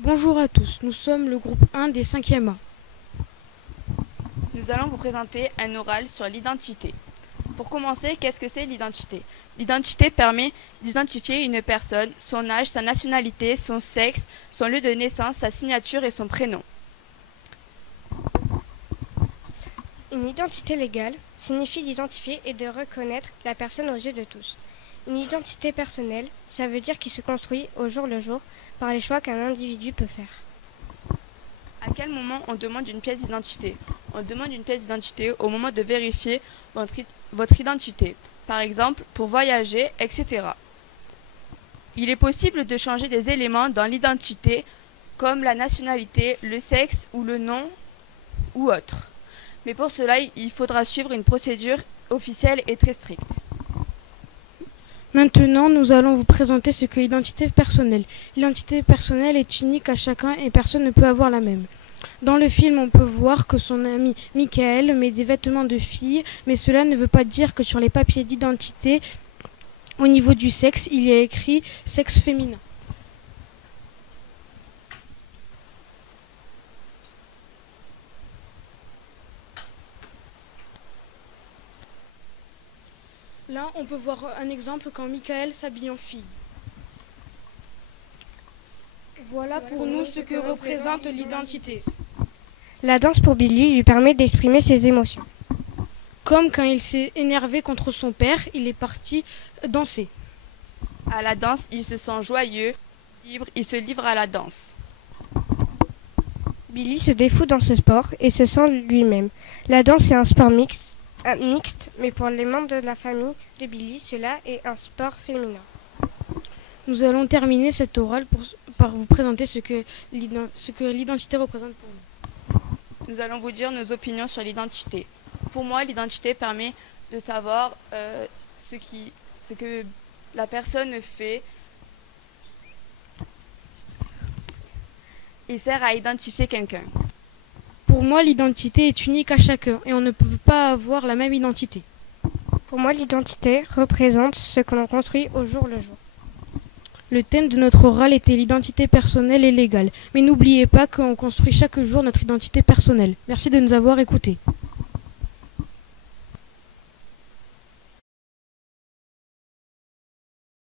Bonjour à tous, nous sommes le groupe 1 des 5e A. Nous allons vous présenter un oral sur l'identité. Pour commencer, qu'est-ce que c'est l'identité? L'identité permet d'identifier une personne, son âge, sa nationalité, son sexe, son lieu de naissance, sa signature et son prénom. Une identité légale signifie d'identifier et de reconnaître la personne aux yeux de tous. Une identité personnelle, ça veut dire qu'il se construit au jour le jour par les choix qu'un individu peut faire. À quel moment on demande une pièce d'identité? On demande une pièce d'identité au moment de vérifier votre identité, par exemple pour voyager, etc. Il est possible de changer des éléments dans l'identité, comme la nationalité, le sexe ou le nom ou autre. Mais pour cela, il faudra suivre une procédure officielle et très stricte. Maintenant, nous allons vous présenter ce qu'est l'identité personnelle. L'identité personnelle est unique à chacun et personne ne peut avoir la même. Dans le film, on peut voir que son ami Michael met des vêtements de fille, mais cela ne veut pas dire que sur les papiers d'identité, au niveau du sexe, il y a écrit sexe féminin. Là, on peut voir un exemple quand Michael s'habille en fille. Voilà pour nous ce que représente l'identité. La danse pour Billy lui permet d'exprimer ses émotions. Comme quand il s'est énervé contre son père, il est parti danser. À la danse, il se sent joyeux, libre, il se livre à la danse. Billy se défoule dans ce sport et se sent lui-même. La danse est un sport mixte, mais pour les membres de la famille de Billy, cela est un sport féminin. Nous allons terminer cet oral par vous présenter ce que l'identité représente pour nous. Nous allons vous dire nos opinions sur l'identité. Pour moi, l'identité permet de savoir ce que la personne fait et sert à identifier quelqu'un. Pour moi, l'identité est unique à chacun et on ne peut pas avoir la même identité. Pour moi, l'identité représente ce que l'on construit au jour le jour. Le thème de notre oral était l'identité personnelle et légale. Mais n'oubliez pas qu'on construit chaque jour notre identité personnelle. Merci de nous avoir écoutés.